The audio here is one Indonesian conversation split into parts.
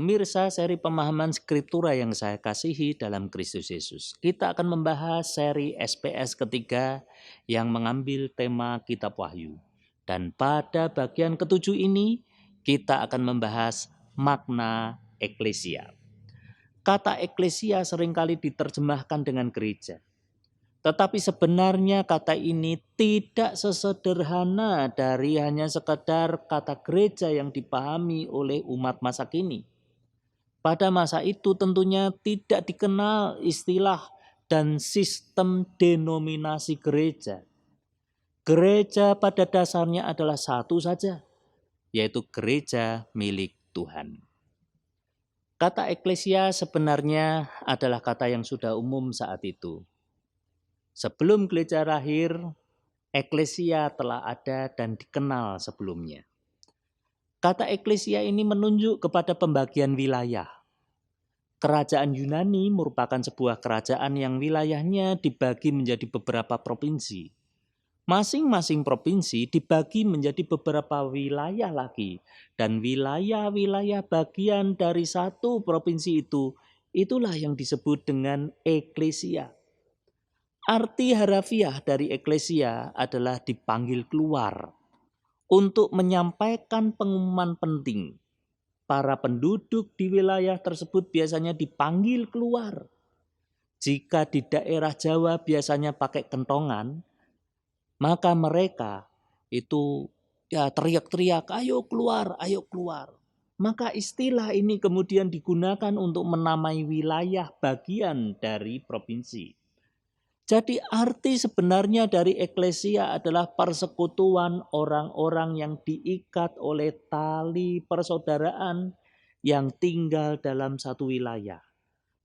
Pemirsa seri pemahaman Skriptura yang saya kasihi dalam Kristus Yesus. Kita akan membahas seri SPS ketiga yang mengambil tema Kitab Wahyu. Dan pada bagian ketujuh ini kita akan membahas makna eklesia. Kata eklesia seringkali diterjemahkan dengan gereja. Tetapi sebenarnya kata ini tidak sesederhana dari hanya sekedar kata gereja yang dipahami oleh umat masa kini. Pada masa itu tentunya tidak dikenal istilah dan sistem denominasi gereja. Gereja pada dasarnya adalah satu saja, yaitu gereja milik Tuhan. Kata eklesia sebenarnya adalah kata yang sudah umum saat itu. Sebelum gereja lahir, eklesia telah ada dan dikenal sebelumnya. Kata eklesia ini menunjuk kepada pembagian wilayah. Kerajaan Yunani merupakan sebuah kerajaan yang wilayahnya dibagi menjadi beberapa provinsi. Masing-masing provinsi dibagi menjadi beberapa wilayah lagi. Dan wilayah-wilayah bagian dari satu provinsi itu, itulah yang disebut dengan eklesia. Arti harafiah dari eklesia adalah dipanggil keluar untuk menyampaikan pengumuman penting. Para penduduk di wilayah tersebut biasanya dipanggil keluar. Jika di daerah Jawa biasanya pakai kentongan, maka mereka itu teriak-teriak, ayo keluar, ayo keluar. Maka istilah ini kemudian digunakan untuk menamai wilayah bagian dari provinsi. Jadi arti sebenarnya dari eklesia adalah persekutuan orang-orang yang diikat oleh tali persaudaraan yang tinggal dalam satu wilayah.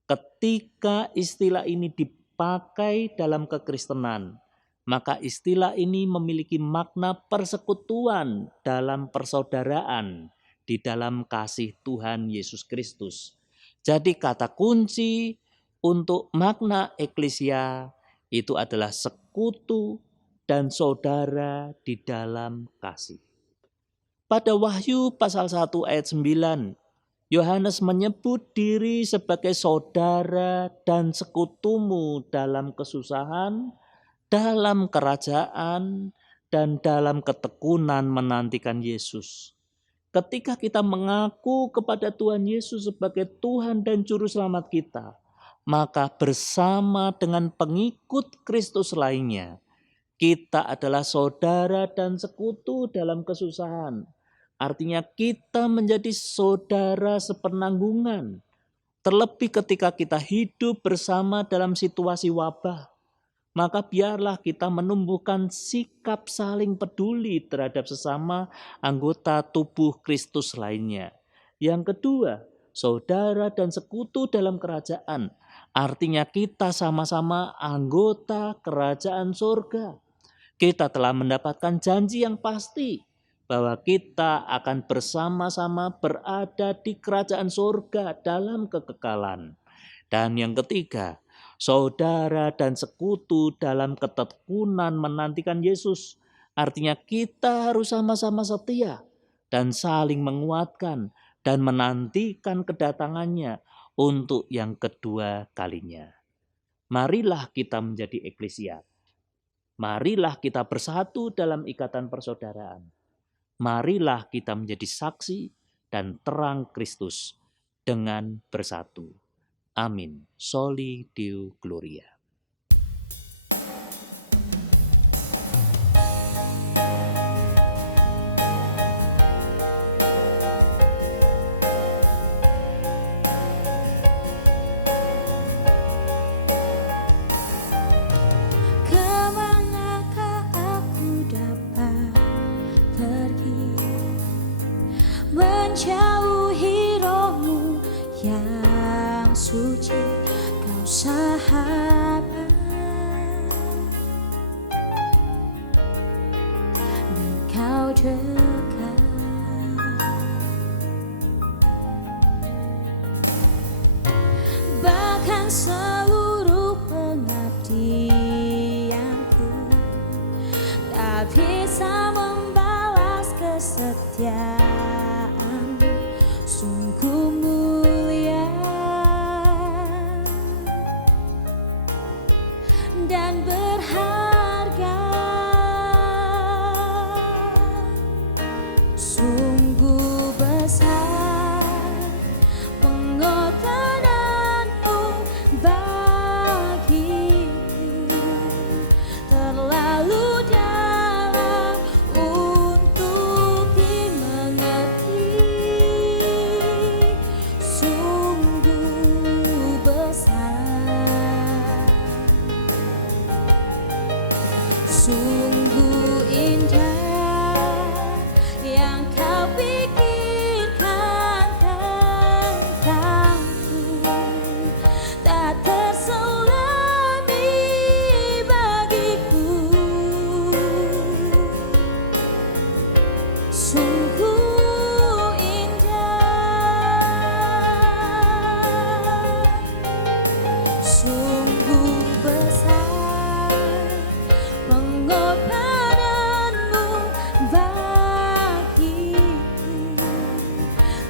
Ketika istilah ini dipakai dalam kekristenan, maka istilah ini memiliki makna persekutuan dalam persaudaraan di dalam kasih Tuhan Yesus Kristus. Jadi kata kunci untuk makna eklesia itu adalah sekutu dan saudara di dalam kasih. Pada Wahyu pasal 1 ayat 9, Yohanes menyebut diri sebagai saudara dan sekutumu dalam kesusahan, dalam kerajaan, dan dalam ketekunan menantikan Yesus. Ketika kita mengaku kepada Tuhan Yesus sebagai Tuhan dan Juru Selamat kita, maka bersama dengan pengikut Kristus lainnya, kita adalah saudara dan sekutu dalam kesusahan. Artinya kita menjadi saudara sepenanggungan. Terlebih ketika kita hidup bersama dalam situasi wabah, maka biarlah kita menumbuhkan sikap saling peduli terhadap sesama anggota tubuh Kristus lainnya. Yang kedua, saudara dan sekutu dalam kerajaan. Artinya kita sama-sama anggota kerajaan surga. Kita telah mendapatkan janji yang pasti bahwa kita akan bersama-sama berada di kerajaan surga dalam kekekalan. Dan yang ketiga, saudara dan sekutu dalam ketekunan menantikan Yesus. Artinya kita harus sama-sama setia dan saling menguatkan dan menantikan kedatangannya untuk yang kedua kalinya. Marilah kita menjadi eklesia. Marilah kita bersatu dalam ikatan persaudaraan. Marilah kita menjadi saksi dan terang Kristus dengan bersatu. Amin. Soli Deo Gloria. Menjauhi rohmu yang suci, kau sahabat, dan kau dekat. Bahkan seluruh pengabdianku tak bisa membalas kesetiaan. Sungguh dan berharga. Sungguh besar pengorbananmu bagiku, terlalu dalam untuk dimengerti. Sungguh besar, sungguh indah yang kau pikirkan tentangku, tak terselami bagiku. Sungguh indah, sungguh besar pengorbananmu bagiku,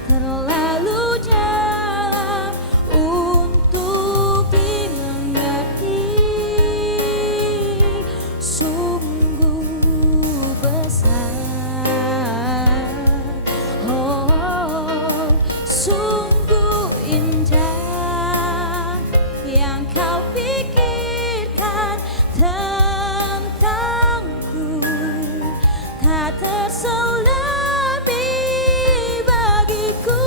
terlalu dalam untuk dimengerti. Sungguh besar, oh, sungguh indah yang kau pikirkan tentangku, tak terselami bagiku.